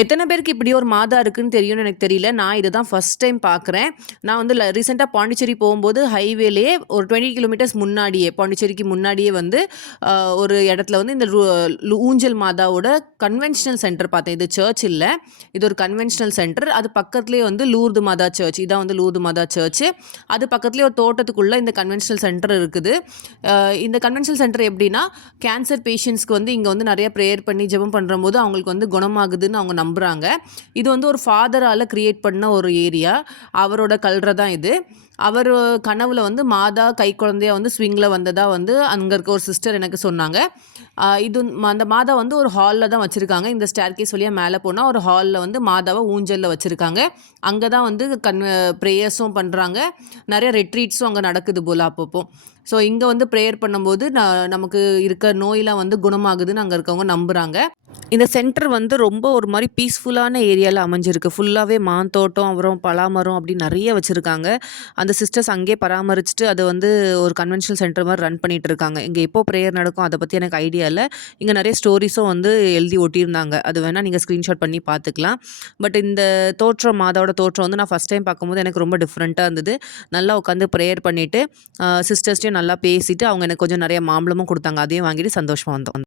எத்தனை பேருக்கு இப்படி ஒரு மாதா இருக்குன்னு தெரியும்னு எனக்கு தெரியல. நான் இதுதான் ஃபர்ஸ்ட் டைம் பார்க்குறேன். நான் வந்து ரீசென்ட்டா பாண்டிச்சேரி போகும்போது ஹைவேலயே ஒரு 20 கிலோமீட்டர்ஸ் முன்னாடியே, பாண்டிச்சேரிக்கு முன்னாடியே வந்து ஒரு இடத்துல வந்து இந்த ஊஞ்சல் மாதாவோட கன்வென்ஷனல் சென்டர் பார்த்தேன். இது சர்ச் இல்ல. இது ஒரு கன்வென்ஷனல் சென்டர். அது பக்கத்திலேயே வந்து லூர்து மாதா சர்ச். இதான் வந்து லூர்து மாதா சர்ச். அது பக்கத்திலேயே ஒரு தோட்டத்துக்குள்ள இந்த கன்வென்ஷனல் சென்டர் இருக்குது. இந்த கன்வென்ஷனல் சென்டர் எப்படின்னா, கேன்சர் பேஷண்ட்ஸ்க்கு வந்து இங்க வந்து நெறைய பிரேயர் பண்ணி ஜெபம் பண்ணும்போது அவங்களுக்கு வந்து குணமாகுதுன்னு அவங்க நம்புறாங்க. இது வந்து ஒரு ஃபாதரால கிரியேட் பண்ண ஒரு ஏரியா. அவரோட கல்ற தான் இது. அவர் கனவுல வந்து மாதா கைக்குழந்தையா வந்து ஸ்விங்ல வந்ததா வந்து அங்க இருக்க ஒரு சிஸ்டர் எனக்கு சொன்னாங்க. இது அந்த மாதா வந்து ஒரு ஹால்ல தான் வச்சிருக்காங்க. இந்த ஸ்டேர்கேஸ் வழியா மேல போனா ஒரு ஹால்ல வந்து மாதாவ ஊஞ்சல்ல வச்சிருக்காங்க. அங்க தான் வந்து பிரேயர்ஸும் பண்றாங்க. நெறைய ரெட்ரீட்ஸும் அங்க நடக்குது போல அப்பப்போ. ஸோ இங்க வந்து பிரேயர் பண்ணும்போது நமக்கு இருக்க நோயெல்லாம் வந்து குணமாகுதுன்னு அங்க இருக்கவங்க நம்புறாங்க. இந்த சென்டர் வந்து ரொம்ப ஒரு மாரி பீஸ்ஃபுல்லான ஏரியால அமைஞ்சிருக்கு. ஃபுல்லாவே மாந்தோட்டம், அப்புறம் பலாமரம் அப்படி நெறைய வச்சிருக்காங்க. அந்த சிஸ்டர்ஸ் அங்கேயே பராமரிச்சுட்டு அத வந்து ஒரு கன்வென்ஷனல் சென்டர் மாரி ரன் பண்ணிட்டு இருக்காங்க. இங்க எப்போ பிரேயர் நடக்கும் அத பத்தி எனக்கு ஐடியா இல்ல. இங்க நெறைய ஸ்டோரீஸும் வந்து எழுதி ஒட்டியிருந்தாங்க. அது வேணா நீங்க ஸ்கிரீன்ஷாட் பண்ணி பார்த்துக்கலாம். பட் இந்த தோற்றம் மாதாவோட தோற்றம் வந்து நான் ஃபர்ஸ்ட் டைம் பார்க்கும்போது எனக்கு ரொம்ப டிஃப்ரெண்ட்டா இருந்தது. நல்லா உட்காந்து பிரேயர் பண்ணிட்டு, சிஸ்டர்ஸ்ட்டயும் நல்லா பேசிட்டு, அவங்க எனக்கு கொஞ்சம் நெறைய மாம்பழமும் குடுத்தாங்க. அதையும் வாங்கிட்டு சந்தோஷமா வந்தோம்.